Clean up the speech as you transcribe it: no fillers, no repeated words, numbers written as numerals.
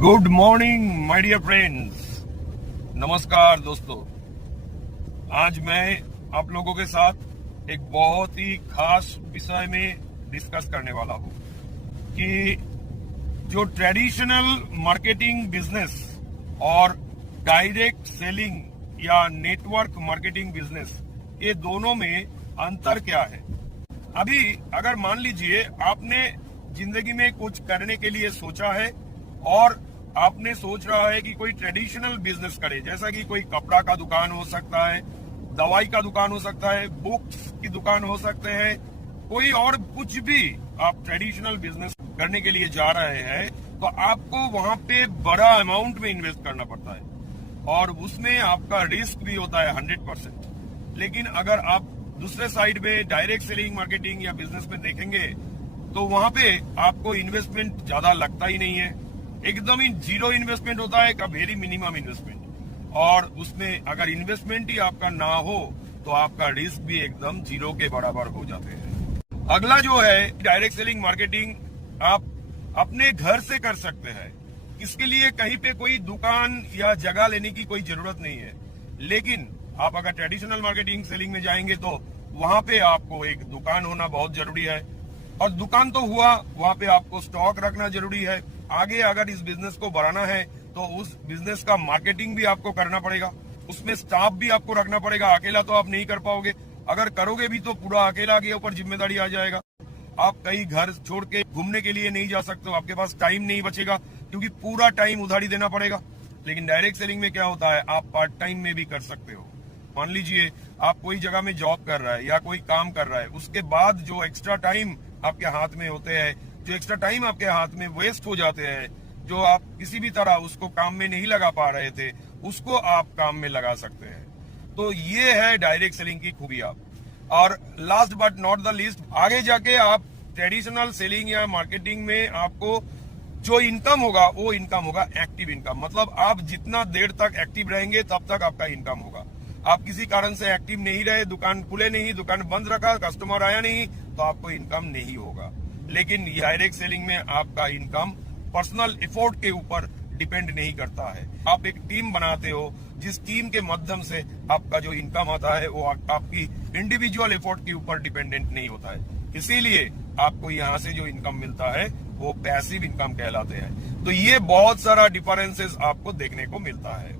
Good morning my dear friends. नमस्कार दोस्तों। आज मैं आप लोगों के साथ एक बहुत ही खास विषय में डिस्कस करने वाला हूं कि जो ट्रेडिशनल मार्केटिंग बिजनेस और डायरेक्ट सेलिंग या नेटवर्क मार्केटिंग बिजनेस, ये दोनों में अंतर क्या है। अभी अगर मान लीजिए आपने जिंदगी में कुछ करने के लिए सोचा है और आपने सोच रहा है कि कोई ट्रेडिशनल बिजनेस करे, जैसा कि कोई कपड़ा का दुकान हो सकता है, दवाई का दुकान हो सकता है, बुक्स की दुकान हो सकते हैं, कोई और कुछ भी आप ट्रेडिशनल बिजनेस करने के लिए जा रहे हैं, तो आपको वहां पे बड़ा अमाउंट में इन्वेस्ट करना पड़ता है और उसमें आपका रिस्क भी होता है 100%। लेकिन अगर आप दूसरे साइड में डायरेक्ट सेलिंग मार्केटिंग या बिजनेस में देखेंगे तो वहां पे आपको इन्वेस्टमेंट ज्यादा लगता ही नहीं है, एकदम ही जीरो इन्वेस्टमेंट होता है का वेरी मिनिमम इन्वेस्टमेंट। और उसमें अगर इन्वेस्टमेंट ही आपका ना हो तो आपका रिस्क भी एकदम जीरो के बराबर हो जाते हैं। अगला जो है डायरेक्ट सेलिंग मार्केटिंग, आप अपने घर से कर सकते हैं। इसके लिए कहीं पे कोई दुकान या जगह लेने की कोई जरूरत नहीं है। लेकिन आप अगर ट्रेडिशनल मार्केटिंग सेलिंग में जाएंगे तो वहां पे आपको एक दुकान होना बहुत जरूरी है। और दुकान तो हुआ, वहां पे आपको स्टॉक रखना जरूरी है। आगे अगर इस बिजनेस को बढ़ाना है तो उस बिजनेस का मार्केटिंग भी आपको करना पड़ेगा, उसमें स्टाफ भी आपको रखना पड़ेगा। अकेला तो आप नहीं कर पाओगे, अगर करोगे भी तो पूरा अकेला के ऊपर जिम्मेदारी आ जाएगा। आप कहीं घर छोड़ के घूमने के लिए नहीं जा सकते हो, आपके पास टाइम नहीं बचेगा क्योंकि पूरा टाइम उधारी देना पड़ेगा। लेकिन डायरेक्ट सेलिंग में क्या होता है, आप पार्ट टाइम में भी कर सकते हो। मान लीजिए आप कोई जगह में जॉब कर रहा है या कोई काम कर रहा है, उसके बाद जो एक्स्ट्रा टाइम आपके हाथ में होते हैं, जो एक्स्ट्रा टाइम आपके हाथ में वेस्ट हो जाते हैं, जो आप किसी भी तरह उसको काम में नहीं लगा पा रहे थे, उसको आप काम में लगा सकते हैं। तो ये है डायरेक्ट सेलिंग की खूबियां। और last but not the least, आगे जाके आप ट्रेडिशनल सेलिंग या मार्केटिंग में आपको जो इनकम होगा वो इनकम होगा एक्टिव इनकम। मतलब आप जितना देर तक एक्टिव रहेंगे तब तक आपका इनकम होगा। आप किसी कारण से एक्टिव नहीं रहे, दुकान खुले नहीं, दुकान बंद रखा, कस्टमर आया नहीं, तो आपको इनकम नहीं होगा। लेकिन डायरेक्ट सेलिंग में आपका इनकम पर्सनल एफर्ट के ऊपर डिपेंड नहीं करता है। आप एक टीम बनाते हो, जिस टीम के माध्यम से आपका जो इनकम आता है वो आपकी इंडिविजुअल एफर्ट के ऊपर डिपेंडेंट नहीं होता है। इसीलिए आपको यहाँ से जो इनकम मिलता है वो पैसिव इनकम कहलाते हैं। तो ये बहुत सारा डिफरेंसेस आपको देखने को मिलता है।